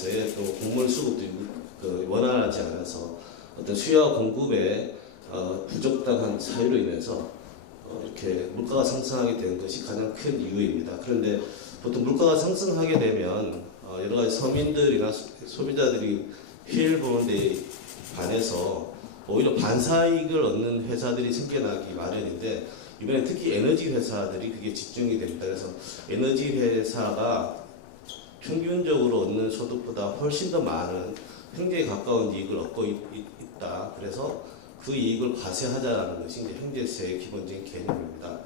내에서의 또 곡물 수급도 원활하지 않아서 어떤 수요와 공급의 부적당한 사유로 인해서 이렇게 물가가 상승하게 된 것이 가장 큰 이유입니다. 그런데 보통 물가가 상승하게 되면 여러 가지 서민들이나 소비자들이 피해를 보는 데 반해서 오히려 반사이익을 얻는 회사들이 생겨나기 마련인데, 이번에 특히 에너지 회사들이 그게 집중이 됩니다. 그래서 에너지 회사가 평균적으로 얻는 소득보다 훨씬 더 많은 횡재에 가까운 이익을 얻고 있다. 그래서 그 이익을 과세하자라는 것이 이제 횡재세의 기본적인 개념입니다.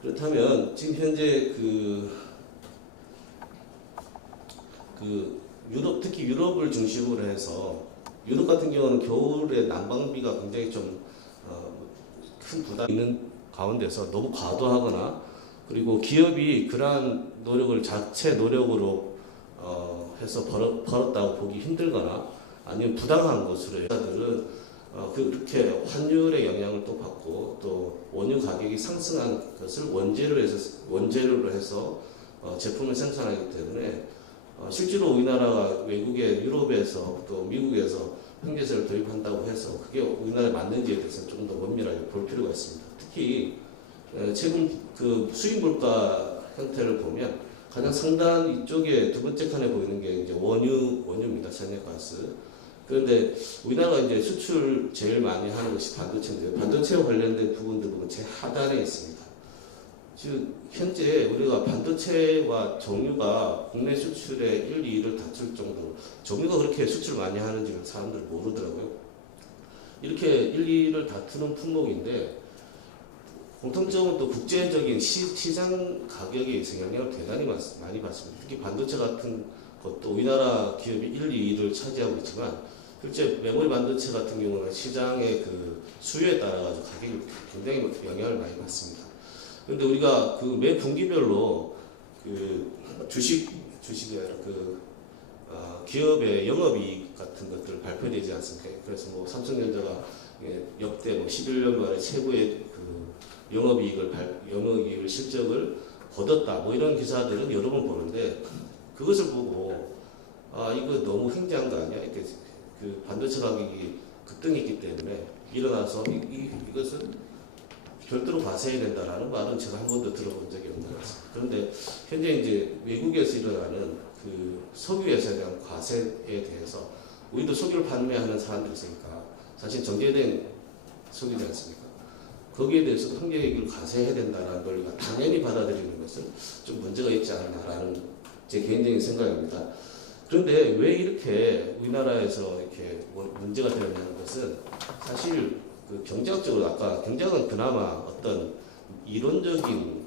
그렇다면 지금 현재 유럽, 특히 유럽을 중심으로 해서, 유럽 같은 경우는 겨울에 난방비가 굉장히 좀 큰 부담이 있는 가운데서 너무 과도하거나, 그리고 기업이 그러한 노력을 자체 노력으로 해서 벌었다고 보기 힘들거나 아니면 부당한 것으로 회사들은 그렇게 환율의 영향을 또 받고, 또 원유 가격이 상승한 것을 원재료로 해서 제품을 생산하기 때문에 실제로 우리나라가 외국의 유럽에서 또 미국에서 횡재세를 도입한다고 해서 그게 우리나라에 맞는지에 대해서는 조금 더 면밀하게 볼 필요가 있습니다. 특히 최근 그 수입 물가 형태를 보면 가장 상단 이쪽에 두 번째 칸에 보이는 게 이제 원유입니다. 천연가스. 그런데 우리나라가 이제 수출 제일 많이 하는 것이 반도체인데, 반도체와 관련된 부분들 보면 제 하단에 있습니다. 지금 현재 우리가 반도체와 정유가 국내 수출의 1, 2위를 다툴 정도로, 정유가 그렇게 수출 많이 하는지 사람들 모르더라고요. 이렇게 1, 2위를 다투는 품목인데, 공통점은 또 국제적인 시장 가격에 있어서 영향을 대단히 많이 받습니다. 특히 반도체 같은 것도 우리나라 기업이 1, 2위를 차지하고 있지만, 실제 메모리 반도체 같은 경우는 시장의 그 수요에 따라 가지고 가격이 굉장히 영향을 많이 받습니다. 그런데 우리가 그 매 분기별로 그 주식이 아니라 기업의 영업이익 같은 것들 발표되지 않습니까? 그래서 뭐 삼성전자가 역대 뭐 11년 만에 최고의 그 영업이익을 실적을 거뒀다, 뭐 이런 기사들은 여러 번 보는데, 그것을 보고 이거 너무 횡재한 거 아니야? 이렇게 그 반도체 가격이 급등했기 때문에 일어나서 이것은 별도로 과세해야 된다라는 말은 제가 한 번도 들어본 적이 없는 것 같습니다. 그런데 현재 이제 외국에서 일어나는 그 석유 회사에 대한 과세에 대해서, 우리도 석유를 판매하는 사람들이 있으니까 사실 정제된 석유지 않습니까? 거기에 대해서도 횡재이익을 과세해야 된다는 논리가 당연히 받아들이는 것은 좀 문제가 있지 않나라는 제 개인적인 생각입니다. 그런데 왜 이렇게 우리나라에서 이렇게 문제가 되었냐는 것은, 사실 그 경제학적으로, 아까 경제학은 그나마 어떤 이론적인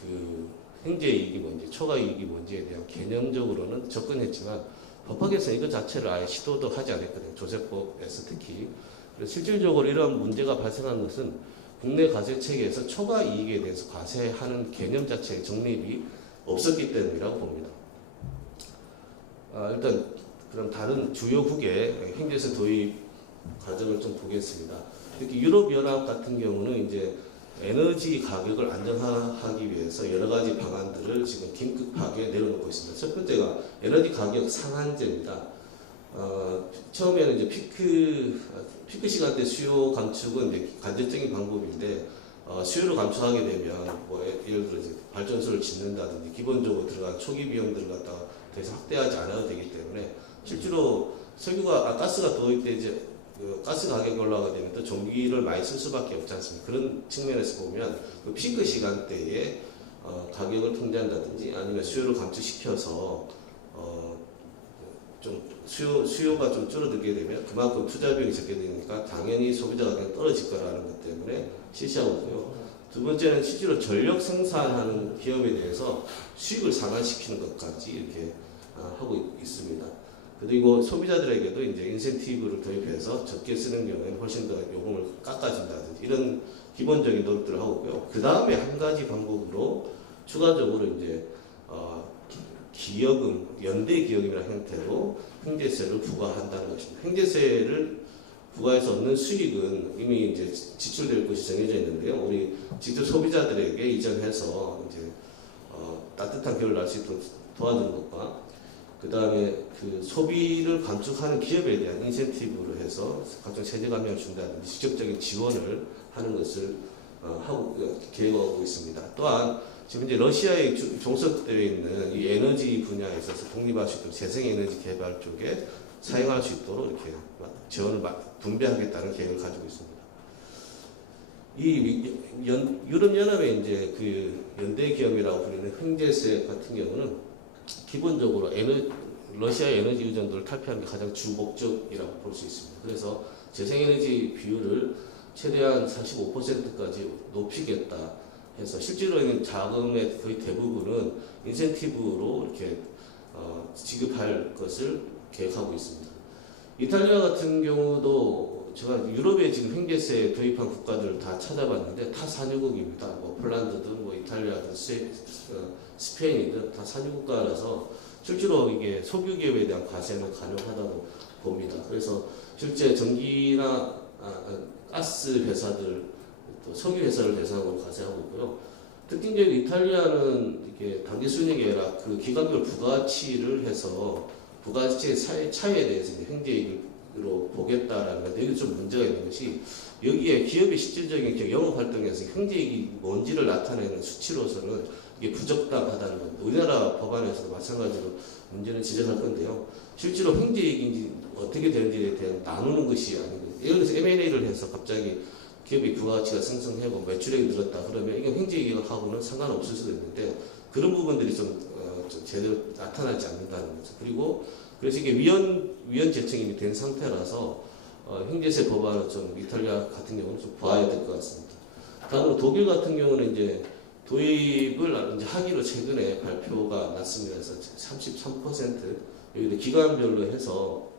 그 횡재이익이 뭔지 초과이익이 뭔지에 대한 개념적으로는 접근했지만, 법학에서 이거 자체를 아예 시도도 하지 않았거든요. 조세법에서 특히. 그래서 실질적으로 이런 문제가 발생한 것은 국내 과세 체계에서 초과이익에 대해서 과세하는 개념 자체의 정립이 없었기 때문이라고 봅니다. 일단 그럼 다른 주요국의 횡재세 도입 과정을 좀 보겠습니다. 특히 유럽연합 같은 경우는 이제 에너지 가격을 안정화하기 위해서 여러 가지 방안들을 지금 긴급하게 내려놓고 있습니다. 첫 번째가 에너지 가격 상한제입니다. 처음에는 이제 피크 시간대 수요 감축은 이제 간접적인 방법인데, 수요를 감축하게 되면 뭐 예를 들어 이제 발전소를 짓는다든지 기본적으로 들어간 초기 비용들을 갖다가 더 이상 확대하지 않아도 되기 때문에, 실제로 가스가 도입되지, 가스 가격이 올라가게 되면 또 전기를 많이 쓸 수밖에 없지 않습니까? 그런 측면에서 보면 그 피크 시간대에 가격을 통제한다든지 아니면 수요를 감축시켜서 좀 수요가 좀 줄어들게 되면 그만큼 투자 비용이 적게 되니까 당연히 소비자 가격이 떨어질 거라는 것 때문에 실시하고 있고요. 두 번째는 실제로 전력 생산하는 기업에 대해서 수익을 상환시키는 것까지 이렇게 하고 있습니다. 그리고 소비자들에게도 이제 인센티브를 도입해서 적게 쓰는 경우에는 훨씬 더 요금을 깎아준다든지 이런 기본적인 노력들을 하고 있고요. 그 다음에 한 가지 방법으로 추가적으로 이제 기여금, 연대 기여금이라는 형태로 횡재세를 부과한다는 것입니다. 횡재세를 부과해서 얻는 수익은 이미 이제 지출될 것이 정해져 있는데요. 우리 직접 소비자들에게 이전해서 이제 따뜻한 겨울 날 수 있도록 도와주는 것과, 그 다음에 그 소비를 감축하는 기업에 대한 인센티브로 해서 각종 세제 감면을 준다든지 직접적인 지원을 하는 것을 계획하고 있습니다. 또한 지금 이제 러시아에 종속되어 있는 이 에너지 분야에 있어서 독립할 수 있도록 재생에너지 개발 쪽에 사용할 수 있도록 이렇게 지원을 분배하겠다는 계획을 가지고 있습니다. 이 유럽연합의 이제 그 연대 기업이라고 불리는 횡재세 같은 경우는 기본적으로 러시아 에너지 의존도를 탈피하는 게 가장 주 목적이라고 볼 수 있습니다. 그래서 재생에너지 비율을 최대한 45%까지 높이겠다 해서 실제로는 자금의 거의 대부분은 인센티브로 이렇게 지급할 것을 계획하고 있습니다. 이탈리아 같은 경우도 제가 유럽에 지금 횡재세 도입한 국가들을 다 찾아봤는데 다 산유국입니다. 뭐 폴란드든 뭐 이탈리아든 스페인이든 다 산유국가라서 실제로 이게 석유 기업에 대한 과세는 가능하다고 봅니다. 그래서 실제 전기나 가스 회사들 또 석유 회사를 대상으로 과세하고 있고요. 특징적으로 이탈리아는 이게 단기 순이익이 아니라 그 기간별 부가치를 해서 부가치의 차이에 대해서 이제 횡재이익으로 보겠다라는 건데 여기 좀 문제가 있는 것이 여기에 기업의 실질적인 영업 활동에서 횡재이익이 뭔지를 나타내는 수치로서는 이게 부적당하다는 겁니다. 우리나라 법안에서도 마찬가지로 문제는 지적할 건데요. 실제로 횡재이익인지 어떻게 되는지에 대한 나누는 것이 아니고 예를 들어서 M&A를 해서 갑자기 기업의 부가가치가 상승하고 매출액이 늘었다 그러면 이게 횡재이익하고는 상관없을 수도 있는데 그런 부분들이 좀 제대로 나타나지 않는다는 거죠. 그리고 그래서 이게 위헌 제청이 된 상태라서 횡재세 법안은 좀 이탈리아 같은 경우는 좀 봐야 될 것 같습니다. 다음으로 독일 같은 경우는 이제 도입을 이제 하기로 최근에 발표가 났습니다. 그래서 33% 여기 기간별로 해서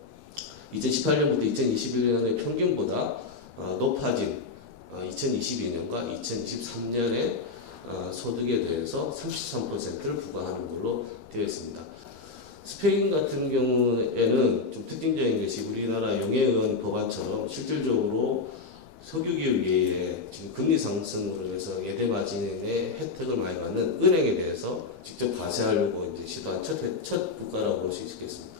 2018년부터 2021년의 평균보다 높아진 2022년과 2023년의 소득에 대해서 33%를 부과하는 걸로 되어 있습니다. 스페인 같은 경우에는 좀 특징적인 것이 우리나라 용해의원 법안처럼 실질적으로 석유기업 외에 지금 금리 상승으로 해서 예대 마진의 혜택을 많이 받는 은행에 대해서 직접 과세하려고 이제 시도한 첫 국가라고 볼 수 있겠습니다.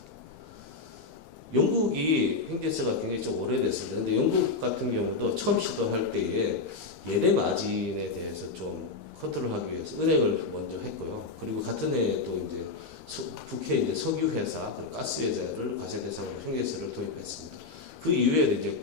영국이 횡재세가 굉장히 좀 오래됐습니다. 근데 영국 같은 경우도 처음 시도할 때에 예대 마진에 대해서 좀 컨트롤하기 위해서 은행을 먼저 했고요. 그리고 같은 해에 또 이제 국회 이제 석유 회사, 그리고 가스 회사를 과세 대상으로 횡재세를 도입했습니다. 그 이후에 이제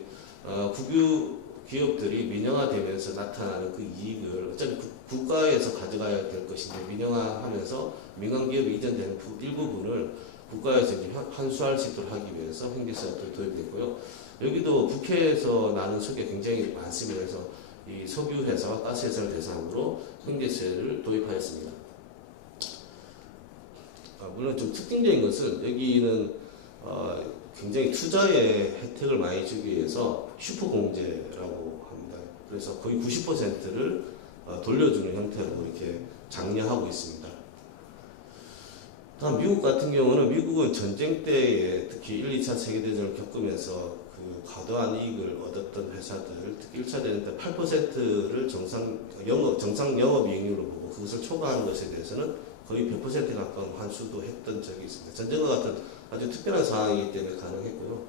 국유 기업들이 민영화되면서 나타나는 그 이익을 어차피 국가에서 가져가야 될 것인데 민영화하면서 민간 기업에 이전되는 일부분을 국가에서 이제 환수할 수 있도록 하기 위해서 횡재세가 도입됐고요. 여기도 국회에서 나는 소리가 굉장히 많습니다. 그래서 이 석유 회사와 가스 회사를 대상으로 횡재세를 도입하였습니다. 물론 좀 특징적인 것은 여기는 굉장히 투자에 혜택을 많이 주기 위해서 슈퍼공제라고 합니다. 그래서 거의 90%를 돌려주는 형태로 이렇게 장려하고 있습니다. 다음 미국 같은 경우는 미국은 전쟁 때에 특히 1, 2차 세계대전을 겪으면서 그 과도한 이익을 얻었던 회사들, 특히 1차 대전 때 8%를 정상 영업이익률로 보고 그것을 초과하는 것에 대해서는 거의 100% 가까운 환수도 했던 적이 있습니다. 전쟁과 같은 아주 특별한 상황이기 때문에 가능했고요.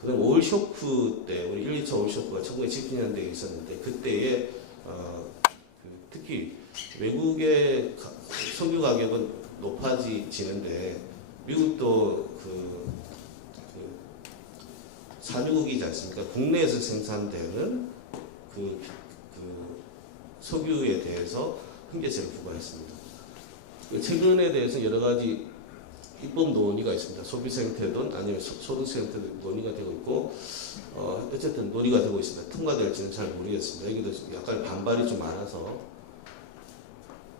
그다음 오일 쇼크 때 우리 1, 2차 오일 쇼크가 1970년대에 있었는데 그때에 특히 외국의 석유 가격은 높아지는데 미국도 산유국이지 않습니까? 국내에서 생산되는 석유에 대해서 횡재세를 부과했습니다. 최근에 대해서 여러 가지 입법 논의가 있습니다. 소비세 형태든 아니면 소득세 형태든 논의가 되고 있고, 어쨌든 논의가 되고 있습니다. 통과될지는 잘 모르겠습니다. 여기도 약간 반발이 좀 많아서.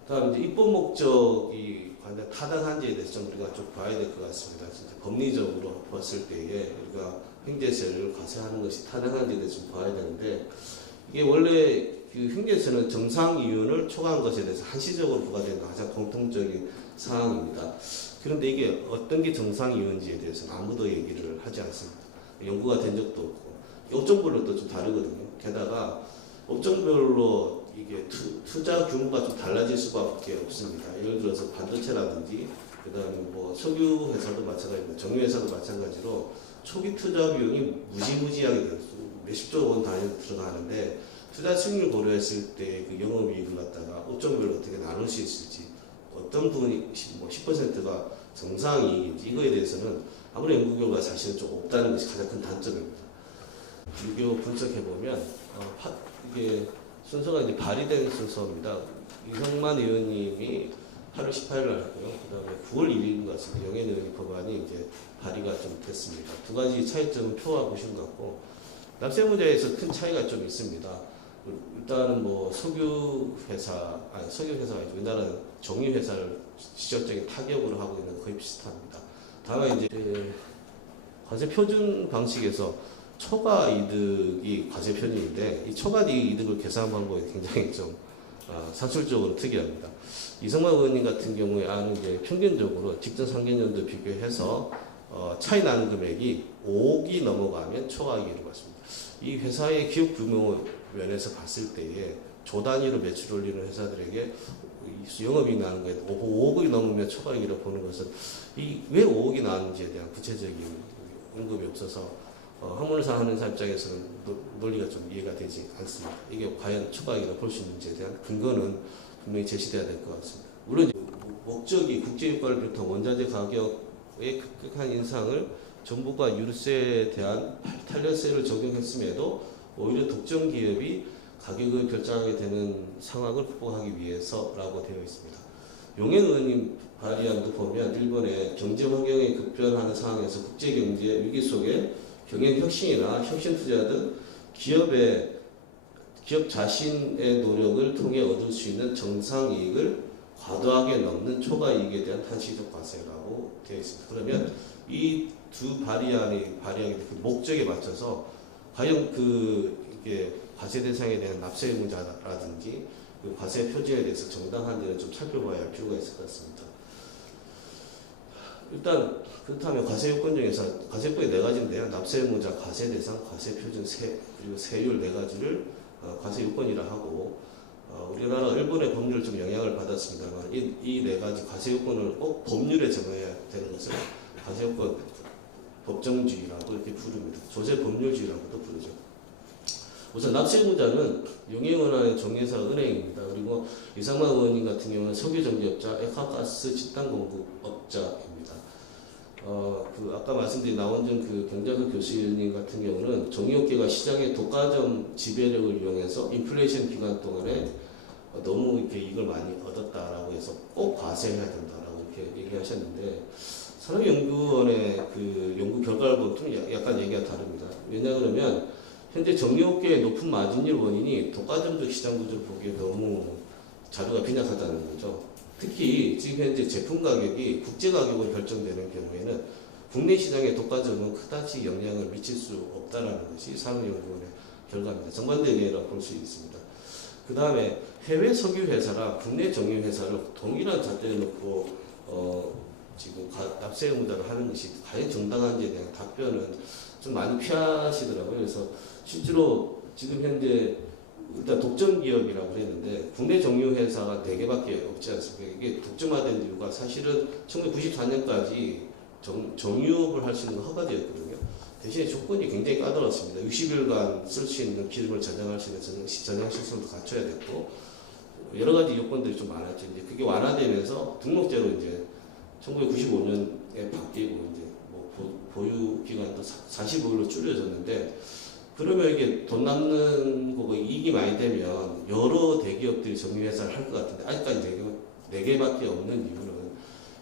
다음 이제 입법 목적이 과연 타당한지에 대해서 좀 우리가 좀 봐야 될 것 같습니다. 진짜 법리적으로 봤을 때에 우리가 횡재세를 과세하는 것이 타당한지에 대해서 좀 봐야 되는데, 이게 원래 그 횡재세는 정상 이윤을 초과한 것에 대해서 한시적으로 부과되는 가장 공통적인 사항입니다. 그런데 이게 어떤 게 정상 이윤지에 대해서는 아무도 얘기를 하지 않습니다. 연구가 된 적도 없고 업종별로 또 좀 다르거든요. 게다가 업종별로 이게 투자 규모가 좀 달라질 수밖에 없습니다. 예를 들어서 반도체라든지 그다음에 뭐 석유 회사도 마찬가지고 정유 회사도 마찬가지로 초기 투자 비용이 무지무지하게 들었어요. 몇십조 원 단위로 들어가는데 투자 수익률 고려했을 때 그 영업이익을 갖다가 업종별로 어떻게 나눌 수 있을지 어떤 부분이 뭐 10%가 정상이익인지 이거에 대해서는 아무리 연구 결과 사실은 좀 없다는 것이 가장 큰 단점입니다. 비교 분석해 보면 이게 순서가 이제 발의된 순서입니다. 이성만 의원님이 8월 18일 날 했고요. 그 다음에 9월 1일인 것 같습니다. 영현 의원님 법안이 이제 발의가 좀 됐습니다. 두 가지 차이점은 표와 보신 것 같고, 납세 문제에서 큰 차이가 좀 있습니다. 일단은 뭐 석유 회사가 아니고 우리나라는 정유 회사를 지적적인 타격으로 하고 있는 거의 비슷합니다. 다만 이제 과세 표준 방식에서 초과 이득이 과세 표준인데 이 초과 이득을 계산 방법이 굉장히 좀 산술적으로 특이합니다. 이성만 의원님 같은 경우에 이제 평균적으로 직전 상계년도 비교해서 차이 나는 금액이 5억이 넘어가면 초과이익을 받습니다. 이 회사의 기업 규모 면에서 봤을 때에 조 단위로 매출 올리는 회사들에게 영업이익 나는 거에 5억이 넘으면 초과이익이라고 보는 것은 왜 5억이 나왔는지에 대한 구체적인 언급이 없어서 항문사 하는 사람 입장에서는 논리가 좀 이해가 되지 않습니다. 이게 과연 초과이익이라고 볼 수 있는지에 대한 근거는 분명히 제시돼야 될 것 같습니다. 물론 목적이 국제유가를 비롯한 원자재 가격의 급격한 인상을 정부가 유류세에 대한 탄력세를 적용했음에도 오히려 독점 기업이 가격을 결정하게 되는 상황을 극복하기 위해서라고 되어 있습니다. 용현 의원님 발의안도 보면 일본의 경제 환경이 급변하는 상황에서 국제 경제 위기 속에 경영 혁신이나 혁신 투자 등 기업 자신의 노력을 통해 얻을 수 있는 정상 이익을 과도하게 넘는 초과 이익에 대한 탄시적 과세라고 되어 있습니다. 그러면 이 두 발의안이 발의하게 된 목적에 맞춰서 과연 이게 과세 대상에 대한 납세 의무자라든지 그 과세 표준에 대해서 정당한지는 좀 살펴봐야 할 필요가 있을 것 같습니다. 일단 그렇다면 과세 요건 중에서 과세법이 4가지인데요. 납세 의무자, 과세 대상, 과세 표준, 그리고 세율 4가지를 과세 요건이라 하고 우리나라 일본의 법률 좀 영향을 받았습니다만 이 4가지 과세 요건을 꼭 법률에 정해야 되는 것을 과세 요건 법정주의라고 이렇게 부릅니다. 조세 법률주의라고도 부르죠. 우선 납세 의무자는 용해원안의 정예사가 은행입니다. 그리고 이상만 의원님 같은 경우는 석유정제업자, 액화가스 집단공급업자입니다. 아까 말씀드린 나원준 경제학과 교수님 같은 경우는 정유업계가 시장의 독과점 지배력을 이용해서 인플레이션 기간 동안에 너무 이렇게 이익을 많이 얻었다라고 해서 꼭 과세해야 된다라고 이렇게 얘기하셨는데 산업연구원의 연구 결과를 보면 좀 약간 얘기가 다릅니다. 왜냐 그러면 현재 정유업계의 높은 마진율 원인이 독과점적 시장 구조를 보기에 너무 자료가 빈약하다는 거죠. 특히 지금 현재 제품 가격이 국제 가격으로 결정되는 경우에는 국내 시장의 독과점은 그다지 영향을 미칠 수 없다는 것이 산업연구원의 결과입니다. 정반대라고 볼 수 있습니다. 그 다음에 해외 석유 회사랑 국내 정유 회사를 동일한 잣대에 놓고 지금 납세 의무자를 하는 것이 과연 정당한지에 대한 답변은 좀 많이 피하시더라고요. 그래서 실제로 지금 현재 일단 독점 기업이라고 했는데 국내 정유 회사가 4개밖에 없지 않습니까? 이게 독점화된 이유가 사실은 1994년까지 정유업을 할 수 있는 건 허가되었거든요. 대신에 조건이 굉장히 까다롭습니다. 60일간 쓸 수 있는 기름을 저장할 수 있는 저장 시설도 갖춰야 됐고 여러 가지 요건들이 좀 많았죠. 이제 그게 완화되면서 등록제로 이제 1995년에 바뀌고 이제 보유 기간도 45일로 줄여졌는데 그러면 이게 돈 남는 거고 이익이 많이 되면 여러 대기업들이 정유회사를 할 것 같은데 아직까지 4개밖에 없는 이유는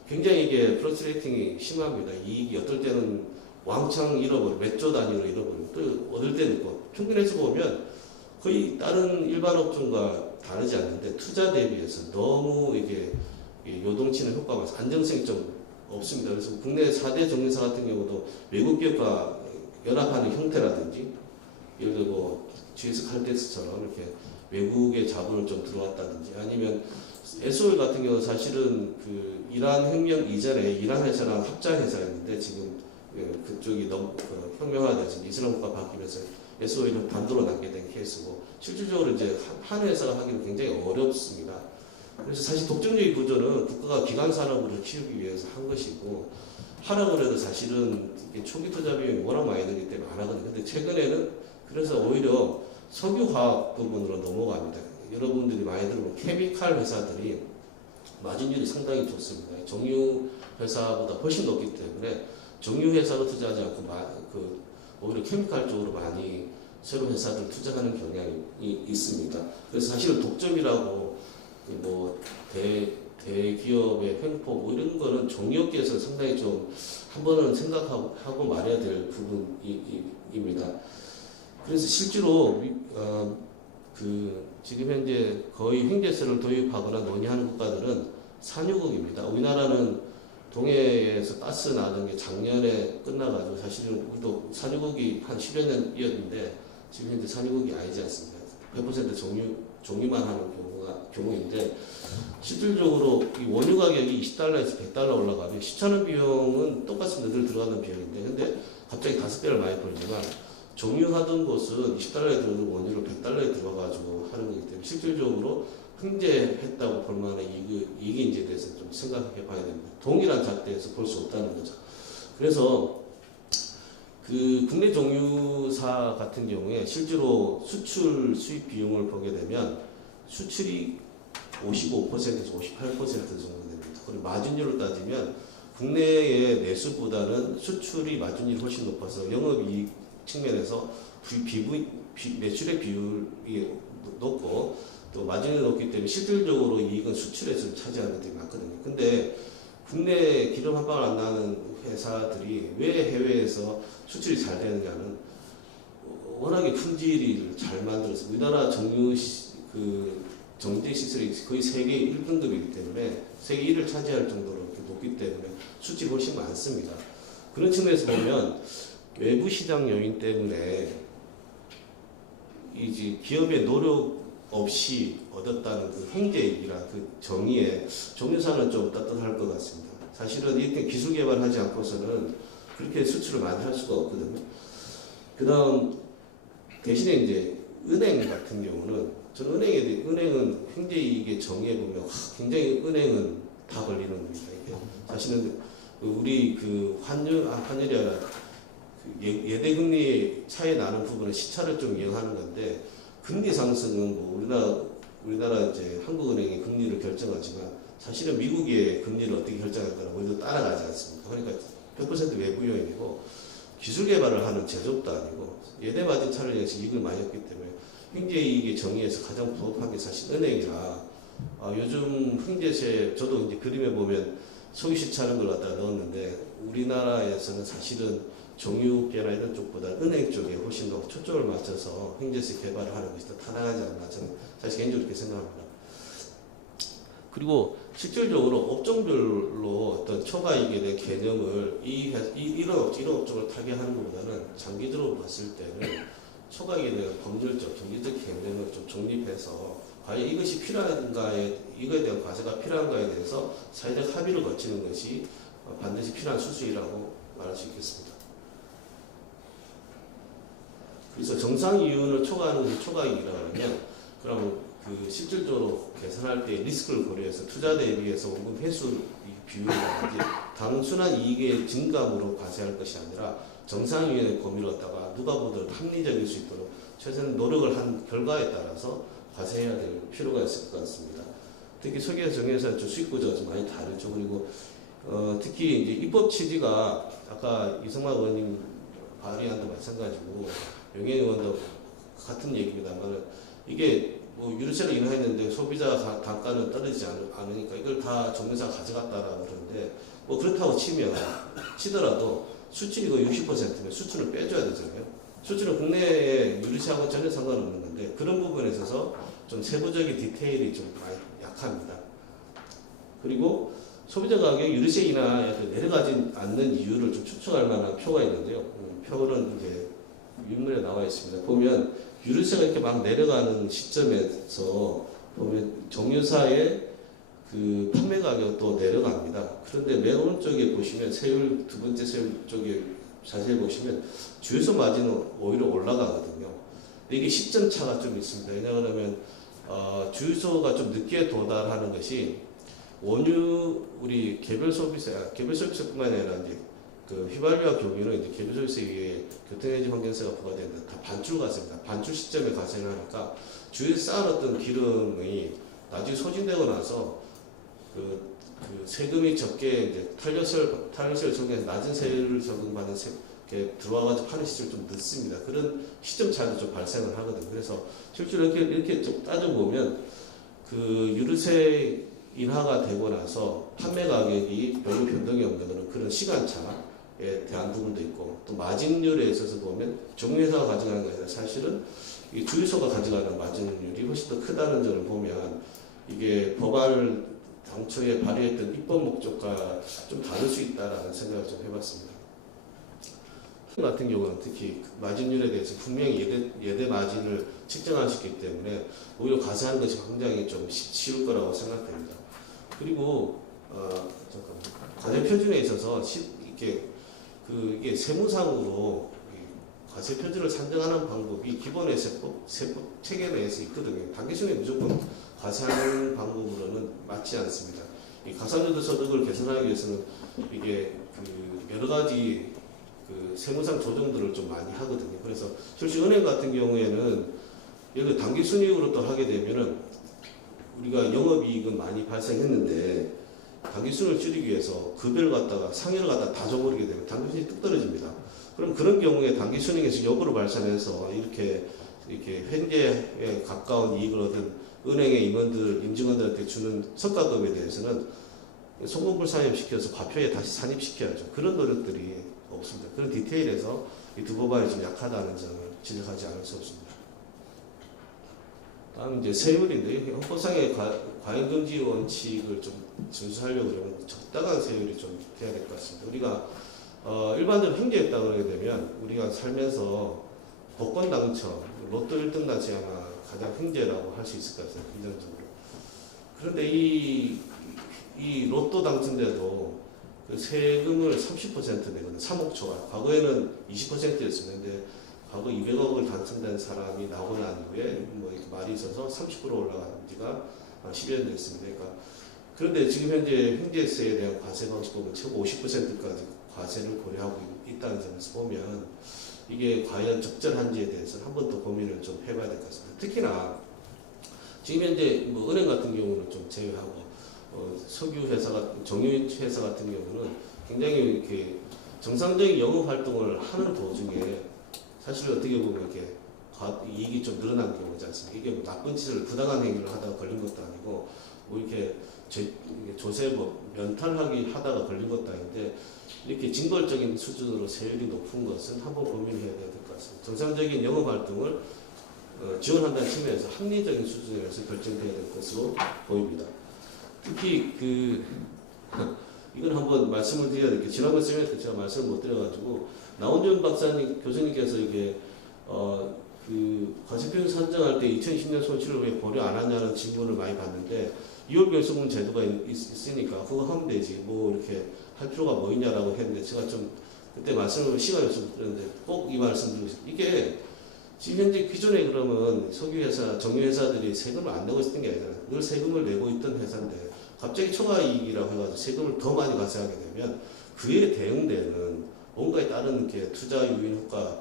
굉장히 이게 프러스트레이팅이 심합니다. 이익이 어떨 때는 왕창 잃어버리고 몇 조 단위로 잃어버리고 또 얻을 때는 있고 평균해서 보면 거의 다른 일반 업종과 다르지 않는데 투자 대비해서 너무 이게 요동치는 효과가 안정성이 좀 없습니다. 그래서 국내 4대 정유사 같은 경우도 외국 기업과 연합하는 형태라든지 예를 들어 GS 칼텍스처럼 이렇게 외국의 자본을 좀 들어왔다든지 아니면 SOL 같은 경우는 사실은 이란 혁명 이전에 이란 회사랑 합작 회사였는데 지금 그쪽이 너무 혁명화돼서 이슬람 국가 바뀌면서 SOL은 단독으로 남게 된 케이스고 실질적으로 이제 한 회사가 하기는 굉장히 어렵습니다. 그래서 사실 독점적인 구조는 국가가 기간 산업으로 키우기 위해서 한 것이고 하라고 해도 사실은 이게 초기 투자 비용이 워낙 많이 들기 때문에 안 하거든요. 근데 최근에는 그래서 오히려 석유화학 부분으로 넘어갑니다. 여러분들이 많이 들어본 케미칼 회사들이 마진율이 상당히 좋습니다. 정유 회사보다 훨씬 높기 때문에 정유 회사로 투자하지 않고 오히려 케미칼 쪽으로 많이 새로 회사들 투자하는 경향이 있습니다. 그래서 사실은 독점이라고 대기업의 횡포 이런 거는 정유업계에서 상당히 좀 한 번은 생각하고 말해야 될 부분입니다. 그래서 실제로 지금 현재 거의 횡재세를 도입하거나 논의하는 국가들은 산유국입니다. 우리나라는 동해에서 가스 나는 게 작년에 끝나가지고 사실은 우리도 산유국이 한 10여 년이었는데 지금 현재 산유국이 아니지 않습니까? 100% 정유만 하는 경우인데 실질적으로 이 원유 가격이 20달러에서 100달러 올라가면 시차는 비용은 똑같습니다. 늘 들어가는 비용인데 근데 갑자기 5배를 많이 벌지만 정유하던 곳은 20달러에 들어오는 원유를 100달러에 들어가가지고 하는 거기 때문에 실질적으로 횡재했다고 볼 만한 이익인지에 대해서 좀 생각해 봐야 됩니다. 동일한 잣대에서 볼 수 없다는 거죠. 그래서 국내 정유사 같은 경우에 실제로 수출 수입 비용을 보게 되면 수출이 55%에서 58% 정도 됩니다. 그리고 마진율을 따지면 국내의 내수보다는 수출이 마진율이 훨씬 높아서 영업이익 측면에서 매출의 비율이 높고 또 마진이 높기 때문에 실질적으로 이익은 수출에서 차지하는 것들이 많거든요. 근데 국내 기름 한 방울 안 나는 회사들이 왜 해외에서 수출이 잘 되느냐는 워낙에 품질을 잘 만들어서 우리나라 정제 시설이 거의 세계 1등급이기 때문에 세계 1을 차지할 정도로 이렇게 높기 때문에 수출이 훨씬 많습니다. 그런 측면에서 보면 외부 시장 요인 때문에 이제 기업의 노력 없이 얻었다는 그 횡재이익이라 정의에 정유사는 좀 따뜻할 것 같습니다. 사실은 이렇게 기술 개발하지 않고서는 그렇게 수출을 많이 할 수가 없거든요. 그 다음 대신에 이제 은행 같은 경우는 저는 은행은 횡재이익의 정의에 보면 굉장히 은행은 다 걸리는 겁니다. 이게 사실은 우리 환율이 아니라 예대금리 차이 나는 부분은 시차를 좀 이용하는 건데 금리 상승은 우리나라 이제 한국은행이 금리를 결정하지만 사실은 미국의 금리를 어떻게 결정할 거라 우리도 따라가지 않습니다. 그러니까 100% 외부 요인이고 기술 개발을 하는 제조업도 아니고 예대 마진 차를 위해서 이익을 많이 얻기 때문에 횡재이익의 정의에서 가장 부합한 게 사실 은행이라 요즘 횡재세 저도 이제 그림에 보면 소기시차는 걸 갖다 넣었는데 우리나라에서는 사실은 정유계나 이런 쪽보다 은행 쪽에 훨씬 더 초점을 맞춰서 횡재세 개발을 하는 것이 더 타당하지 않나 저는 사실 개인적으로 그렇게 생각합니다. 그리고 실질적으로 업종별로 어떤 초과이익에 대한 개념을 이런 업종을 타개하는 것보다는 장기적으로 봤을 때는 초과이익에 대한 법률적, 경제적 개념을 좀 정립해서 과연 이것이 필요한가에 이거에 대한 과세가 필요한가에 대해서 사회적 합의를 거치는 것이 반드시 필요한 수순이라고 말할 수 있겠습니다. 그래서 정상 이윤을 초과하는 것이 초과이익이라고 하면 그럼 실질적으로 계산할 때 리스크를 고려해서 투자 대비해서 원금 회수 비율이라든지 단순한 이익의 증감으로 과세할 것이 아니라 정상 이윤의 범위를 갖다가 누가 보더라도 합리적일 수 있도록 최선의 노력을 한 결과에 따라서 과세해야 될 필요가 있을 것 같습니다. 특히 소기업 정유회사는 좀 수익구조가 좀 많이 다르죠. 그리고 특히 이제 입법 취지가 아까 이성만 의원님 발의안도 마찬가지고 용해 의원도 같은 얘기입니다만 이게 유류세를 인하했는데 소비자 단가는 떨어지지 않으니까 이걸 다 정유사가 가져갔다라고 그러는데 그렇다고 치더라도 수출이 거의 60%면 수출을 빼줘야 되잖아요. 수출은 국내에 유류세하고 전혀 상관없는 건데 그런 부분에 있어서 좀 세부적인 디테일이 좀 많이 약합니다. 그리고 소비자 가격 유류세 인하에 내려가지 않는 이유를 좀 추측할 만한 표가 있는데요. 표는 이제 윗문에 나와 있습니다. 보면 유류세가 이렇게 막 내려가는 시점에서 보면 정유사의 판매 가격도 내려갑니다. 그런데 맨 오른쪽에 보시면 세율 두 번째 세율 쪽에 자세히 보시면 주유소 마진은 오히려 올라가거든요. 근데 이게 시점 차가 좀 있습니다. 왜냐하면 주유소가 좀 늦게 도달하는 것이 원유 우리 개별 소비세뿐만 아니라 이제 그 휘발유와 경유는 이제 개별 소비세에 의해 교통에너지 환경세가 부과되는데 다 반출가세입니다. 반출 시점에 가세를 하니까 주위에 쌓아놨던 기름이 나중에 소진되고 나서 그 세금이 적게 이제 탄력세를 적용해서 낮은 세율을 적용받는 이렇게 들어와가지고 파는 시점이 좀 늦습니다. 그런 시점 차이도 좀 발생을 하거든요. 그래서 실제로 이렇게 좀 따져보면 그 유류세 인하가 되고 나서 판매 가격이 별로 변동이 없는 그런 시간차에 대한 부분도 있고 또 마진율에 있어서 보면 정유회사가 가져가는 것이 아니라 사실은 이 주유소가 가져가는 마진율이 훨씬 더 크다는 점을 보면 이게 법안을 당초에 발의했던 입법 목적과 좀 다를 수 있다라는 생각을 좀 해봤습니다. 같은 경우는 특히 마진율에 대해서 분명히 예대 마진을 측정할 수 있기 때문에 오히려 과세하는 것이 굉장히 좀 쉬울 거라고 생각됩니다. 그리고 과세 표준에 있어서 이게 세무상으로 과세 표준을 산정하는 방법이 기본의 세법 체계 내에서 있거든요. 단기순에 무조건 과세하는 방법으로는 맞지 않습니다. 이 가산주도 소득을 개선하기 위해서는 이게 여러 가지 세무상 조정들을 좀 많이 하거든요. 그래서 실제 은행 같은 경우에는 여기 단기순이익으로 또 하게 되면은 우리가 영업이익은 많이 발생했는데 단기순을 줄이기 위해서 급여를 갖다가 상여를 갖다가 다 줘버리게 되면 단기순이 뚝 떨어집니다. 그럼 그런 경우에 단기순이익에서 역으로 발산해서 이렇게 현재에 가까운 이익을 얻은 은행의 임직원들한테 주는 성과급에 대해서는 송금불상입시켜서 과표에 다시 산입시켜야죠. 그런 노력들이 없습니다. 그런 디테일에서 이 두 법안이 좀 약하다는 점을 지적하지 않을 수 없습니다. 다음 이제 세율인데 헌법상의 과잉금지 원칙을 좀 준수하려고 그러면 적당한 세율이 좀 돼야 될 것 같습니다. 우리가 일반적으로 횡재했다 그러게 되면 우리가 살면서 복권 당첨, 로또 1등 당첨이 아마 가장 횡재라고 할 수 있을 것 같아요. 긍정적으로. 그런데 이 로또 당첨돼도 그 세금을 30% 내거든요. 3억 초과. 과거에는 20%였었는데 과거 200억을 당첨된 사람이 나오고 난 후에 뭐 이렇게 말이 있어서 30% 올라간 지가 10여 년 됐습니다. 그러니까 그런데 지금 현재 횡재세에 대한 과세 방식법은 최고 50%까지 과세를 고려하고 있다는 점에서 보면 이게 과연 적절한지에 대해서 한 번 더 고민을 좀 해봐야 될 것 같습니다. 특히나 지금 현재 뭐 은행 같은 경우는 좀 제외하고 정유회사 같은 경우는 굉장히 이렇게 정상적인 영업 활동을 하는 도중에 사실 어떻게 보면 이렇게 이익이 좀 늘어난 경우지 않습니까? 이게 뭐 나쁜 짓을 부당한 행위를 하다가 걸린 것도 아니고 뭐 이렇게 조세 면탈하기 하다가 걸린 것도 아닌데 이렇게 징벌적인 수준으로 세율이 높은 것은 한번 고민해야 될 것 같습니다. 정상적인 영업 활동을 지원한다는 측면에서 합리적인 수준에서 결정돼야 될 것으로 보입니다. 특히 이건 한번 말씀을 드려야 될 게 지난번 세미나에 제가 말씀을 못 드려가지고 나온준 교수님께서 이게 과세표준 산정할 때 2010년 손실을 왜 고려 안 하냐는 질문을 많이 받는데 2월 결수금 제도가 있으니까 그거 하면 되지 뭐 이렇게 할 필요가 뭐 있냐라고 했는데 제가 좀 그때 시간이 없어서 드렸는데 꼭 이 말씀 드리고 싶어요. 이게 지금 현재 기존에 그러면 석유회사, 정유회사들이 세금을 안 내고 있었던 게 아니라 늘 세금을 내고 있던 회사인데 갑자기 초과이익이라고 해가지고 세금을 더 많이 과세하게 되면 그에 대응되는 뭔가에 따른 게 투자 유인 효과,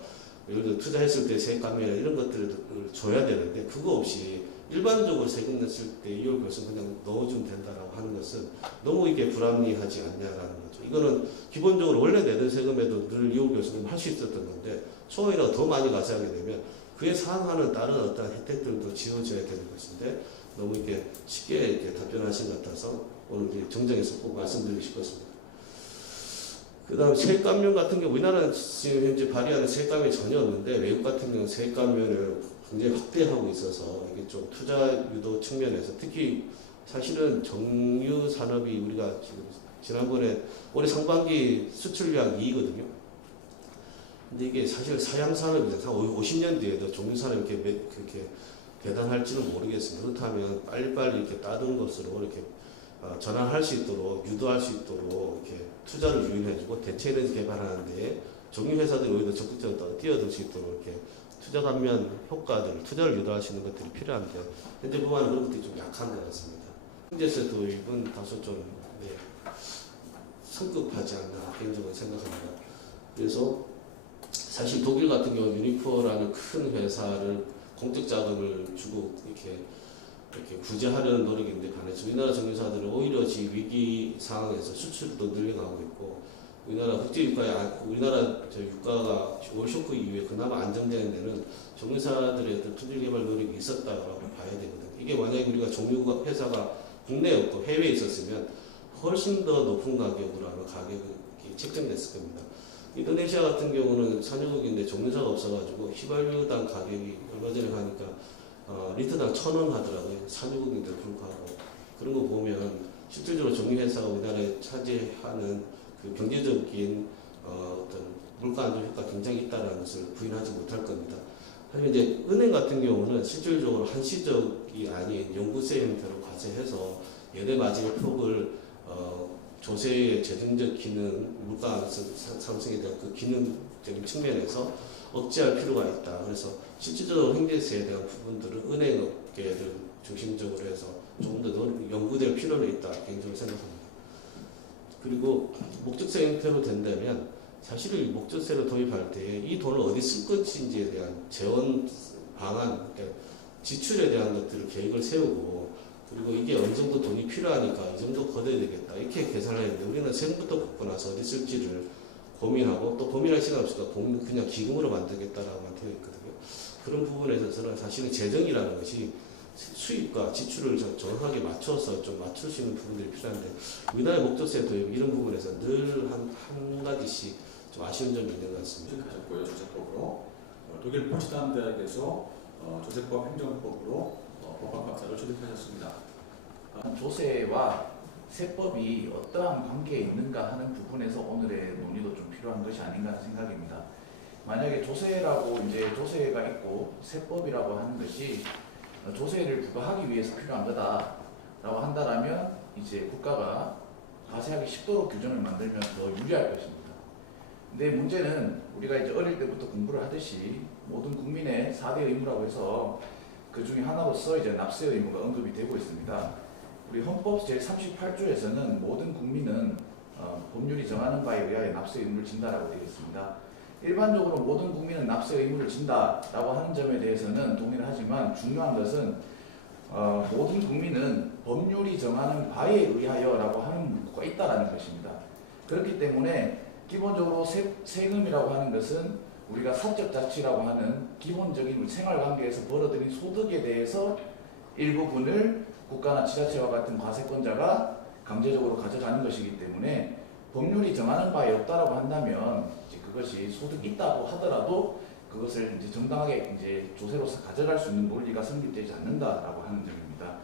예를 들어 투자했을 때 세액 감면이나 이런 것들을 줘야 되는데 그거 없이 일반적으로 세금 냈을 때 2월 결승 그냥 넣어주면 된다라고 하는 것은 너무 이게 불합리하지 않냐라는 거죠. 이거는 기본적으로 원래 내던 세금에도 늘 2월 결승을 할 수 있었던 건데 초과이익을 더 많이 과세하게 되면 그에 상응하는 다른 어떤 혜택들도 지어져야 되는 것인데 너무 이렇게 쉽게 이렇게 답변하신 것 같아서 오늘 정정해서 꼭 말씀드리고 싶었습니다. 그 다음 세액 감면 같은 경우 우리나라는 지금 현재 발의하는 세액 감면이 전혀 없는데 외국 같은 경우 세액 감면을 굉장히 확대하고 있어서 이게 좀 투자 유도 측면에서 특히 사실은 정유 산업이 우리가 지금 지난번에 올해 상반기 수출량 2위거든요. 근데 이게 사실 사양 산업이잖아요. 50년 뒤에도 정유 산업이 그렇게 대단할지는 모르겠습니다. 그렇다면 빨리빨리 이렇게 따든 것으로 이렇게 전환할 수 있도록 유도할 수 있도록 이렇게 투자를 유인해주고 대체 에너지 개발하는데 정유 회사들이 오히려 적극적으로 뛰어들 수 있도록 이렇게 투자 감면 효과들, 투자를 유도할 수 있는 것들이 필요한데 현재 법안은 그런 것들이 좀 약한 것 같습니다. 경제세 도입은 다소 좀 네, 성급하지 않나 개인적으로 생각합니다. 그래서 사실 독일 같은 경우 유니퍼라는 큰 회사를 공적 자금을 주고 이렇게 구제하려는 노력인데 반해서 우리나라 정유사들은 오히려 지금 위기 상황에서 수출도 늘려가고 있고 우리나라 우리나라 유가가 월쇼크 이후에 그나마 안정되는 데는 정유사들의 어떤 투자 개발 노력이 있었다고 봐야 되거든요. 이게 만약에 우리가 정유 회사가 국내에 없고 해외에 있었으면 훨씬 더 높은 가격으로 아마 가격이 책정됐을 겁니다. 인도네시아 같은 경우는 산유국인데 정유사가 없어가지고 휘발유당 가격이 얼마 전에 가니까 리터당 1,000원 하더라고요. 산유국인데도 불구하고 그런 거 보면 실질적으로 정유회사가 우리나라에 차지하는 그 경제적인 어떤 물가 안정 효과 굉장히 있다는 것을 부인하지 못할 겁니다. 하지만 이제 은행 같은 경우는 실질적으로 한시적이 아닌 연구세 형태로 과세해서 연내 마진의 폭을 조세의 재정적 기능, 물가 상승에 대한 그 기능적인 측면에서 억제할 필요가 있다. 그래서 실질적으로 횡재세에 대한 부분들은 은행업계를 중심적으로 해서 조금 더 연구될 필요는 있다. 개인적으로 생각합니다. 그리고 목적세 형태로 된다면 사실은 목적세를 도입할 때 이 돈을 어디 쓸 것인지에 대한 재원 방안, 그러니까 지출에 대한 것들을 계획을 세우고 그리고 이게 어느 정도 돈이 필요하니까 이 정도 걷어야 되겠다 이렇게 계산을 했는데 우리는 세금부터 받고 나서 어디 쓸지를 고민하고 또 고민할 시간 없으니까 그냥 기금으로 만들겠다라고만 되어 있거든요. 그런 부분에 있어서는 사실은 재정이라는 것이 수입과 지출을 정확하게 맞춰서 좀 맞출 수 있는 부분들이 필요한데 우리나라의 목적세 도입 이런 부분에서 늘 한 가지씩 좀 아쉬운 점이 있는 것 같습니다. 하셨고요. 조세법으로 독일 포츠담 대학에서 조세법 행정법으로 법학 박사를 취득하셨습니다. 조세와 세법이 어떠한 관계에 있는가 하는 부분에서 오늘의 논의도 좀 필요한 것이 아닌가 하는 생각입니다. 만약에 조세라고 이제 조세가 있고 세법이라고 하는 것이 조세를 부과하기 위해서 필요한 거다라고 한다라면 이제 국가가 과세하기 쉽도록 규정을 만들면 더 유리할 것입니다. 근데 문제는 우리가 이제 어릴 때부터 공부를 하듯이 모든 국민의 4대 의무라고 해서 그 중에 하나로서 이제 납세 의무가 언급이 되고 있습니다. 우리 헌법 제38조에서는 모든 국민은 법률이 정하는 바에 의하여 납세 의무를 진다라고 되어 있습니다. 일반적으로 모든 국민은 납세 의무를 진다라고 하는 점에 대해서는 동의를 하지만 중요한 것은 모든 국민은 법률이 정하는 바에 의하여라고 하는 문구가 있다라는 것입니다. 그렇기 때문에 기본적으로 세금이라고 하는 것은 우리가 사적 자치라고 하는 기본적인 생활관계에서 벌어들인 소득에 대해서 일부분을 국가나 지자체와 같은 과세권자가 강제적으로 가져가는 것이기 때문에 법률이 정하는 바에 없다라고 한다면 이제 그것이 소득이 있다고 하더라도 그것을 이제 정당하게 이제 조세로서 가져갈 수 있는 논리가 성립되지 않는다라고 하는 점입니다.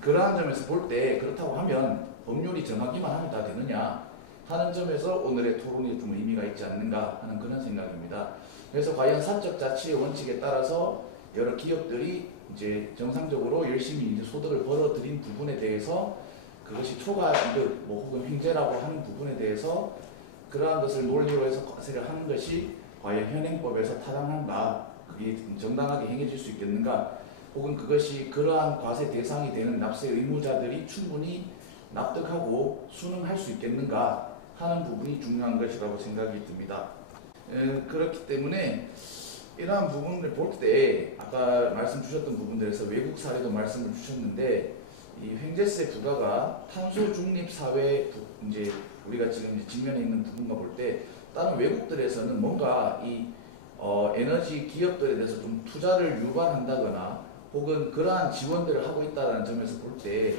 그러한 점에서 볼 때 그렇다고 하면 법률이 정하기만 하면 다 되느냐 하는 점에서 오늘의 토론이 좀 의미가 있지 않는가 하는 그런 생각입니다. 그래서 과연 사적 자치의 원칙에 따라서 여러 기업들이 이제 정상적으로 열심히 이제 소득을 벌어들인 부분에 대해서 그것이 초과이득 혹은 횡재라고 하는 부분에 대해서 그러한 것을 논리로 해서 과세를 하는 것이 과연 현행법에서 타당한가, 그게 정당하게 행해질 수 있겠는가, 혹은 그것이 그러한 과세 대상이 되는 납세 의무자들이 충분히 납득하고 순응할 수 있겠는가 하는 부분이 중요한 것이라고 생각이 듭니다. 그렇기 때문에 이러한 부분을 볼 때 아까 말씀 주셨던 부분들에서 외국 사례도 말씀을 주셨는데 이 횡재세 부과가 탄소 중립 사회 이제 우리가 지금 직면해 있는 부분과 볼 때 다른 외국들에서는 뭔가 이 에너지 기업들에 대해서 좀 투자를 유발한다거나 혹은 그러한 지원들을 하고 있다는 점에서 볼 때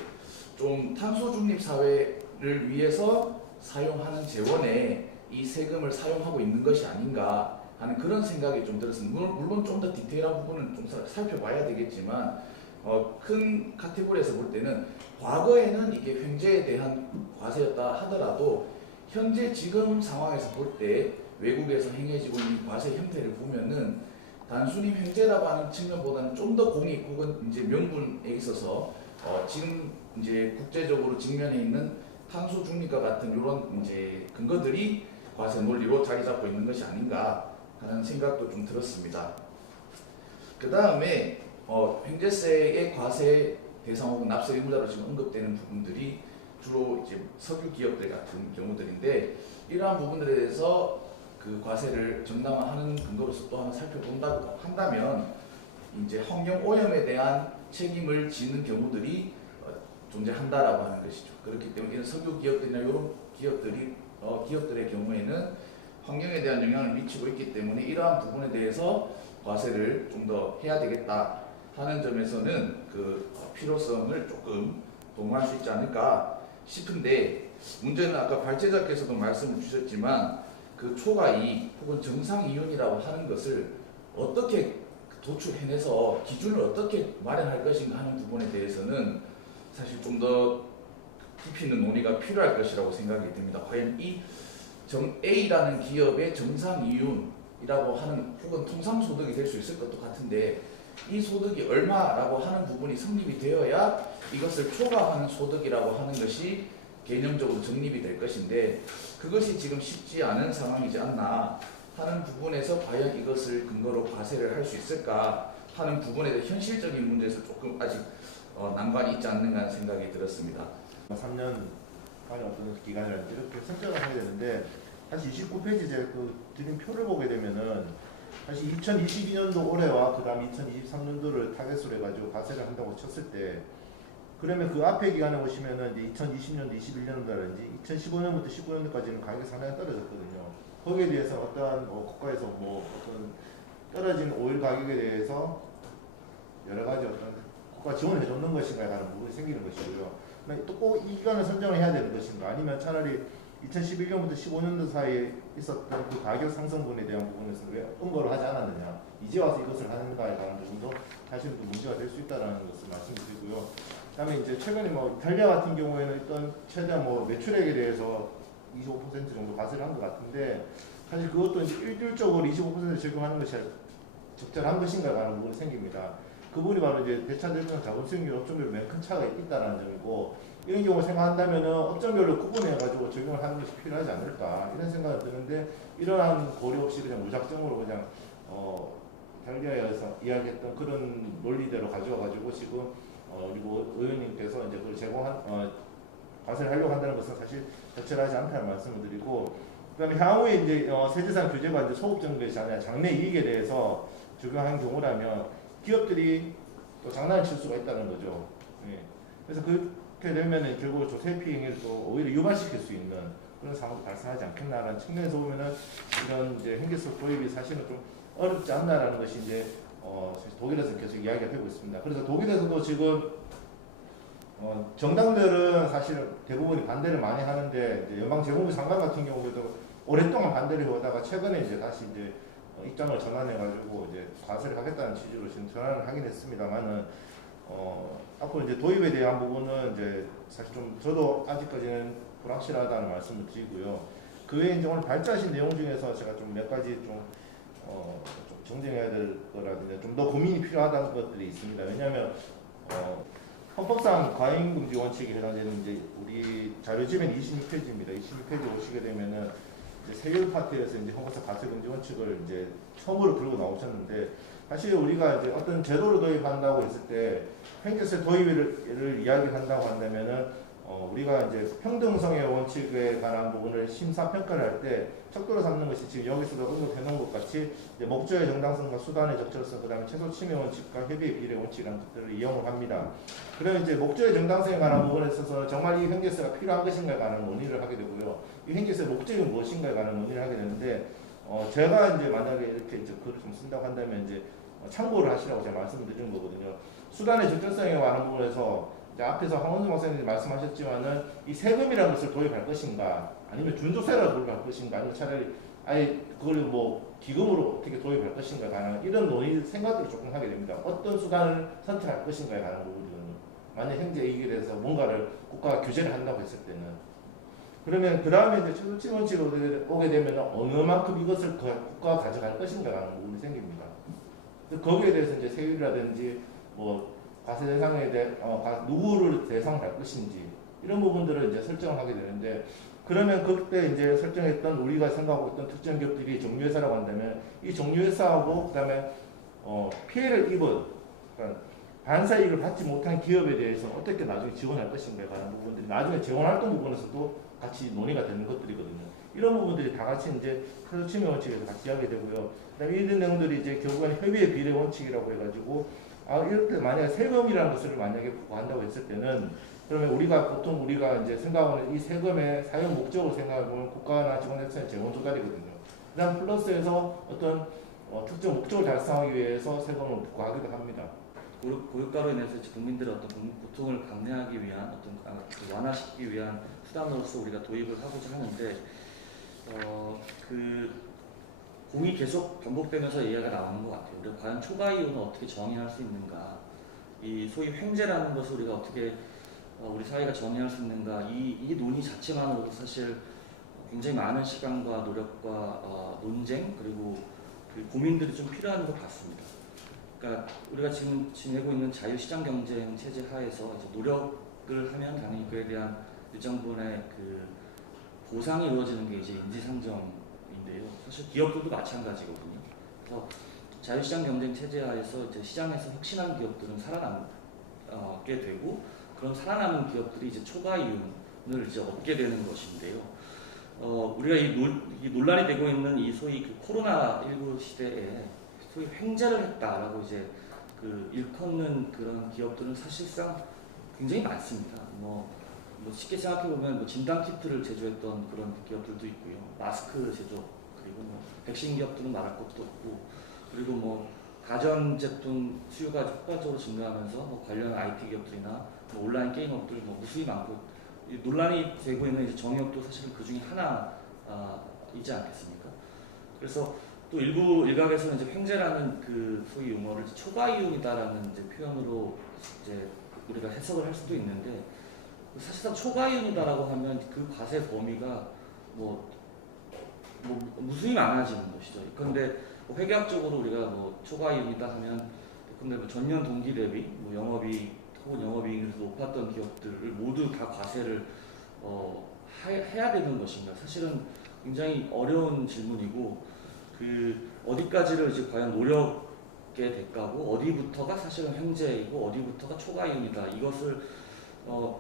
좀 탄소 중립 사회를 위해서 사용하는 재원에 이 세금을 사용하고 있는 것이 아닌가 하는 그런 생각이 좀 들었습니다. 물론 좀 더 디테일한 부분은 좀 살펴봐야 되겠지만 큰 카테고리에서 볼 때는 과거에는 이게 횡재에 대한 과세였다 하더라도 현재 지금 상황에서 볼 때 외국에서 행해지고 있는 과세 형태를 보면은 단순히 횡재라고 하는 측면보다는 좀 더 공익 혹은 이제 명분에 있어서 지금 이제 국제적으로 직면해 있는 탄소 중립과 같은 이런 이제 근거들이 과세 논리로 자리 잡고 있는 것이 아닌가 하는 생각도 좀 들었습니다. 그 다음에 행제세의 과세 대상 혹은 납세 의무자로 지금 언급되는 부분들이 주로 이제 석유 기업들 같은 경우들인데, 이러한 부분들에 대해서 그 과세를 정당화하는 근거로서 또 하나 살펴본다고 한다면 이제 환경 오염에 대한 책임을 지는 경우들이 존재한다라고 하는 것이죠. 그렇기 때문에 이런 석유 기업들이나 이런 기업들의 경우에는 환경에 대한 영향을 미치고 있기 때문에 이러한 부분에 대해서 과세를 좀 더 해야 되겠다 하는 점에서는 그 필요성을 조금 동원할 수 있지 않을까 싶은데, 문제는 아까 발제자께서도 말씀을 주셨지만 그 초과이익 혹은 정상이윤이라고 하는 것을 어떻게 도출해내서 기준을 어떻게 마련할 것인가 하는 부분에 대해서는 사실 좀 더 깊이 있는 논의가 필요할 것이라고 생각이 됩니다. 과연 이 A라는 기업의 정상이윤이라고 하는 혹은 통상소득이 될 수 있을 것도 같은데, 이 소득이 얼마라고 하는 부분이 성립이 되어야 이것을 초과하는 소득이라고 하는 것이 개념적으로 정립이 될 것인데, 그것이 지금 쉽지 않은 상황이지 않나 하는 부분에서 과연 이것을 근거로 과세를 할 수 있을까 하는 부분에 대해 현실적인 문제에서 조금 아직 난관이 있지 않는가 하는 생각이 들었습니다. 3년 간의 어떤 기간을 이렇게 설정을 해야 되는데, 사실 29페이지 제가 그 드린 표를 보게 되면은 사실 2022년도 올해와 그 다음 2023년도를 타겟으로 해가지고 과세를 한다고 쳤을 때, 그러면 그 앞에 기간에 보시면은 이제 2020년도, 21년도라든지 2015년부터 19년도까지는 가격이 상당히 떨어졌거든요. 거기에 대해서 어떠한 국가에서 뭐 어떤 떨어진 오일 가격에 대해서 여러 가지 어떤 국가 지원을 해줬는 것인가에 관한 부분이 생기는 것이고요. 또 꼭 이 기간을 선정을 해야 되는 것인가, 아니면 차라리 2011년부터 15년도 사이에 있었던 그 가격 상승분에 대한 부분에서 왜 언급을 하지 않았느냐, 이제 와서 이것을 하는가에 관한 부분도 사실 그 문제가 될 수 있다는 것을 말씀드리고요. 그다음에 이제 최근에 뭐 이탈리아 같은 경우에는 일단 최대한 뭐 매출액에 대해서 25% 정도 과세를 한 것 같은데, 사실 그것도 이제 일률적으로 25% 적용하는 것이 적절한 것인가에 관한 부분이 생깁니다. 그 부분이 바로 이제 대차대전 자본 수익률 업종별로 매우 큰 차이가 있다는 점이고, 이런 경우 생각한다면 업종별로 구분해가지고 적용을 하는 것이 필요하지 않을까 이런 생각이 드는데, 이러한 고려 없이 그냥 무작정으로 그냥 이탈리아에서 이야기했던 그런 논리대로 가져와가지고 지금 그리고 의원님께서 이제 그걸 과세를 하려고 한다는 것은 사실 적절하지 않다는 말씀을 드리고, 그다음에 향후에 이제 세제상 규제가 이제 소급 정도의 장래 이익에 대해서 적용한 경우라면 기업들이 또 장난을 칠 수가 있다는 거죠. 예. 그래서 그렇게 되면은 결국 조세 피행을 또 오히려 유발시킬 수 있는 그런 상황도 발생하지 않겠나라는 측면에서 보면은 이런 이제 행제세 도입이 사실은 좀 어렵지 않나라는 것이 이제 사실 독일에서 계속 이야기가 되고 있습니다. 그래서 독일에서도 지금 정당들은 사실 대부분이 반대를 많이 하는데, 이제 연방재무부 장관 같은 경우에도 오랫동안 반대를 해오다가 최근에 이제 다시 이제 입장을 전환해가지고 이제 과세를 하겠다는 취지로 지금 전환을 하긴 했습니다만은 앞으로 이제 도입에 대한 부분은 이제 사실 좀 저도 아직까지는 불확실하다는 말씀을 드리고요. 그 외에 이제 오늘 발제하신 내용 중에서 제가 좀 몇 가지 좀 정정해야 될 거라든지 좀 더 고민이 필요하다는 것들이 있습니다. 왜냐하면 헌법상 과잉금지 원칙에 해당되는 이제 우리 자료집엔 26페이지입니다. 26페이지 오시게 되면은 세율 파트에서 이제 헌법상 과세금지 원칙을 이제 처음으로 들고 나오셨는데, 사실 우리가 이제 어떤 제도를 도입한다고 했을 때 행제세 도입을 이야기한다고 한다면은 우리가 이제 평등성의 원칙에 관한 부분을 심사 평가를 할 때 척도로 삼는 것이 지금 여기서도 언급해 놓은 것 같이 이제 목적의 정당성과 수단의 적절성, 그다음에 최소 침해 원칙과 협의의 비례 원칙이라는 것들을 이용을 합니다. 그러면 이제 목적의 정당성에 관한 부분에 있어서 정말 이 행제세가 필요한 것인가에 관한 논의를 하게 되고요. 이 행제세의 목적이 무엇인가에 관한 논의를 하게 되는데, 제가 이제 만약에 이렇게 이제 글을 좀 쓴다고 한다면 이제 참고를 하시라고 제가 말씀을 드리는 거거든요. 수단의 적절성에 관한 부분에서 앞에서 황원순 박사님이 말씀하셨지만은 이 세금이라는 것을 도입할 것인가, 아니면 준조세라고 도입할 것인가, 아니면 차라리 아예 그걸 뭐 기금으로 어떻게 도입할 것인가에 관한 이런 논의 생각들을 조금 하게 됩니다. 어떤 수단을 선택할 것인가에 관한 부분이거든요. 만약 행제 이익에 대해서 뭔가를 국가가 규제를 한다고 했을 때는, 그러면 그 다음에 이제 최소침 원칙으로 오게 되면 어느 만큼 이것을 국가가 가져갈 것인가에 관한 부분이 생깁니다. 거기에 대해서 이제 세율이라든지 뭐 과세 대상에 대해 누구를 대상할 것인지 이런 부분들을 이제 설정을 하게 되는데, 그러면 그때 이제 설정했던 우리가 생각하고 있던 특정 기업들이 정유회사라고 한다면 이 정유회사하고 그다음에 피해를 입은 그러니까 반사이익을 받지 못한 기업에 대해서 어떻게 나중에 지원할 것인가에 관한 부분들이 나중에 재원활동 부분에서도 같이 논의가 되는 것들이거든요. 이런 부분들이 다 같이 이제 클러치미 원칙에서 같이 하게 되고요. 그다음에 이런 내용들이 이제 결국은 협의의 비례 원칙이라고 해가지고 이럴 때 만약에 세금이라는 것을 만약에 부과한다고 했을 때는 그러면 보통 우리가 이제 생각하는 이 세금의 사용 목적을 생각하면 국가나 지방자치의 재원 조달이거든요. 그다음 플러스해서 어떤 특정 목적을 달성하기 위해서 세금을 부과하기도 합니다. 고유가로 인해서 이제 국민들의 어떤 고통을 감내하기 위한 완화시키기 위한 수단으로서 우리가 도입을 하고자 하는데 그 공이 계속 반복되면서 얘기가 나오는 것 같아요. 우리가 과연 초과 이윤을 어떻게 정의할 수 있는가, 이 소위 횡재라는 것을 우리가 어떻게 우리 사회가 정의할 수 있는가, 이 논의 자체만으로도 사실 굉장히 많은 시간과 노력과 논쟁 그리고 그 고민들이 좀 필요한 것 같습니다. 그러니까 우리가 지금 지내고 있는 자유시장 경쟁 체제 하에서 이제 노력을 하면 당연히 그에 대한 일정 부분의 그 보상이 이루어지는 게 이제 인지상정인데요. 사실 기업들도 마찬가지거든요. 그래서 자유시장 경쟁 체제 하에서 이제 시장에서 혁신한 기업들은 살아남게 되고 그런 살아남은 기업들이 이제 초과 이윤을 이제 얻게 되는 것인데요. 우리가 이 논란이 되고 있는 이 소위 그 코로나19 시대에 소위 횡재를 했다라고 이제 그 일컫는 그런 기업들은 사실상 굉장히 많습니다. 쉽게 생각해 보면 진단 키트를 제조했던 그런 기업들도 있고요, 마스크 제조, 그리고 백신 기업들은 말할 것도 없고, 그리고 가전 제품 수요가 폭발적으로 증가하면서 관련 IT 기업들이나 온라인 게임 업들 무수히 많고, 논란이 되고 있는 이제 정의업도 사실은 그 중에 하나이지 않겠습니까? 그래서 또 일각에서는 이제 횡재라는 그 소위 용어를 초과 이윤이다라는 이제 표현으로 이제 우리가 해석을 할 수도 있는데, 사실상 초과 이윤이다라고 하면 그 과세 범위가 무수히 많아지는 것이죠. 그런데 회계학적으로 우리가 초과 이윤이다 하면 근데 전년 동기 대비 영업이익 혹은 영업이익이 높았던 기업들을 모두 다 과세를 해야 되는 것인가? 사실은 굉장히 어려운 질문이고, 그 어디까지를 이제 과연 노력의 대가고 어디부터가 사실은 횡재이고 어디부터가 초과 이윤이다, 이것을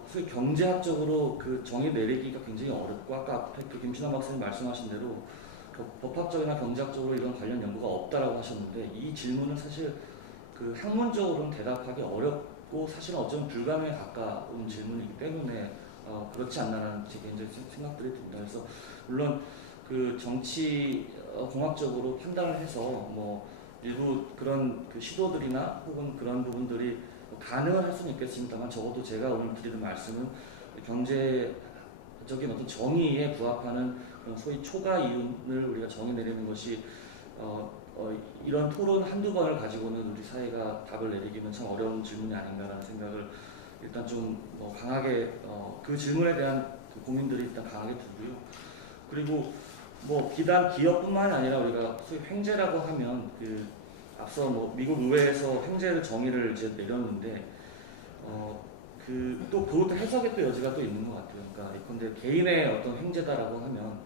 소위 경제학적으로 그 정의 내리기가 굉장히 어렵고, 아까 앞에 그 김신환 박사님 말씀하신 대로 법학적이나 경제학적으로 이런 관련 연구가 없다라고 하셨는데, 이 질문은 사실 그 학문적으로는 대답하기 어렵고 사실은 어쩌면 불가능에 가까운 질문이기 때문에 그렇지 않나라는 제 개인적인 생각들이 듭니다. 그래서 물론 그 정치 공학적으로 판단을 해서 일부 그런 그 시도들이나 혹은 그런 부분들이 가능은 할 수는 있겠습니다만, 적어도 제가 오늘 드리는 말씀은 경제적인 어떤 정의에 부합하는 그런 소위 초과 이윤을 우리가 정의 내리는 것이 이런 토론 한두 번을 가지고는 우리 사회가 답을 내리기는 참 어려운 질문이 아닌가라는 생각을 일단 좀 강하게 그 질문에 대한 그 고민들이 일단 강하게 들고요. 그리고 비단 기업뿐만이 아니라 우리가 소위 횡재라고 하면 그 앞서 미국 의회에서 횡재를 정의를 이제 내렸는데 또 그것도 해석의 또 여지가 또 있는 것 같아요. 그러니까 예컨대 개인의 어떤 횡재다라고 하면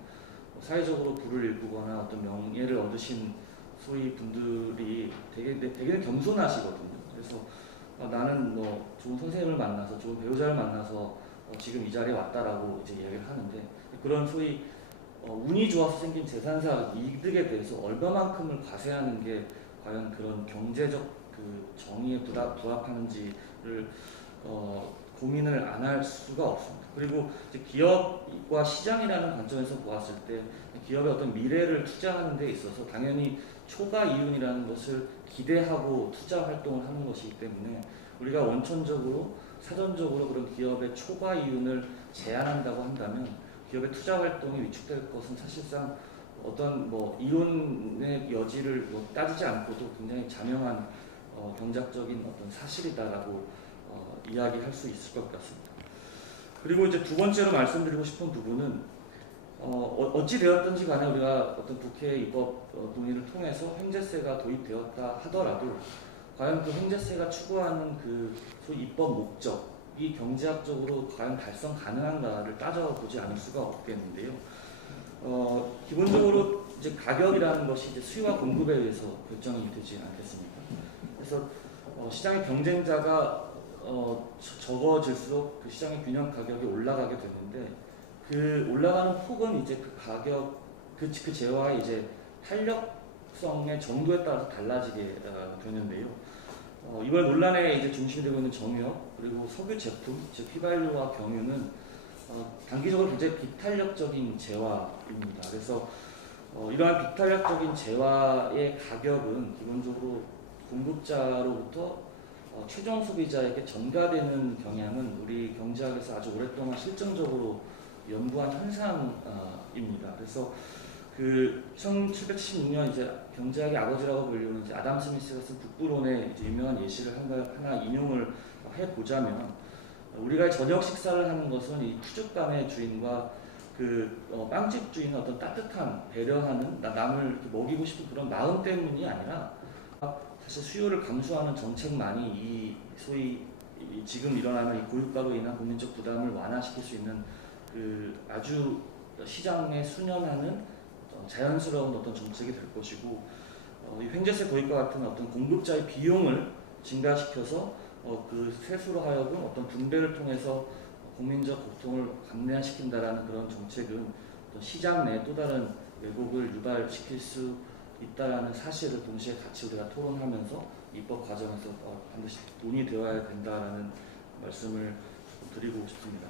사회적으로 부를 일구거나 어떤 명예를 얻으신 소위 분들이 되게 겸손하시거든요. 그래서 나는 좋은 선생님을 만나서 좋은 배우자를 만나서 지금 이 자리에 왔다라고 이제 이야기를 하는데, 그런 소위 운이 좋아서 생긴 재산사 이득에 대해서 얼마만큼을 과세하는 게 과연 그런 경제적 그 정의에 부합하는지를 고민을 안 할 수가 없습니다. 그리고 이제 기업과 시장이라는 관점에서 보았을 때 기업의 어떤 미래를 투자하는 데 있어서 당연히 초과 이윤이라는 것을 기대하고 투자 활동을 하는 것이기 때문에 우리가 원천적으로 사전적으로 그런 기업의 초과 이윤을 제한한다고 한다면 기업의 투자 활동이 위축될 것은 사실상 어떤 이론의 여지를 따지지 않고도 굉장히 자명한 경제학적인 어떤 사실이다라고 이야기할 수 있을 것 같습니다. 그리고 이제 두 번째로 말씀드리고 싶은 부분은 어찌 되었든지 간에 우리가 어떤 국회 입법 논의를 통해서 횡재세가 도입되었다 하더라도 과연 그 횡재세가 추구하는 그 소위 입법 목적이 경제학적으로 과연 달성 가능한가를 따져보지 않을 수가 없겠는데요. 기본적으로 이제 가격이라는 것이 이제 수요와 공급에 의해서 결정이 되지 않겠습니까? 그래서 시장의 경쟁자가 적어질수록 그 시장의 균형 가격이 올라가게 되는데 그 올라가는 폭은 이제 그 가격 그 재화의 이제 탄력성의 정도에 따라서 달라지게 되는데요. 이번 논란의 이제 중심이 되고 있는 정유업 그리고 석유 제품, 즉 휘발유와 경유는 단기적으로 굉장히 비탄력적인 재화입니다. 그래서 이러한 비탄력적인 재화의 가격은 기본적으로 공급자로부터 최종 소비자에게 전가되는 경향은 우리 경제학에서 아주 오랫동안 실증적으로 연구한 현상입니다. 그래서 그 1776년 이제 경제학의 아버지라고 불리는 이제 아담 스미스가 쓴 북부론의 이제 유명한 예시를 하나 인용을 해보자면 우리가 저녁 식사를 하는 것은 이 푸죽간의 주인과 그 빵집 주인의 어떤 따뜻한 배려하는 남을 이렇게 먹이고 싶은 그런 마음 때문이 아니라 사실 수요를 감소하는 정책만이 이 소위 지금 일어나는 이 고유가로 인한 국민적 부담을 완화시킬 수 있는 그 아주 시장에 순연하는 자연스러운 어떤 정책이 될 것이고 이 횡재세 도입과 같은 어떤 공급자의 비용을 증가시켜서 그 세수로 하여금 어떤 분배를 통해서 국민적 고통을 감내시킨다라는 그런 정책은 어떤 시장 내 또 다른 왜곡을 유발시킬 수 있다라는 사실을 동시에 같이 우리가 토론하면서 입법 과정에서 반드시 논의되어야 된다라는 말씀을 드리고 싶습니다.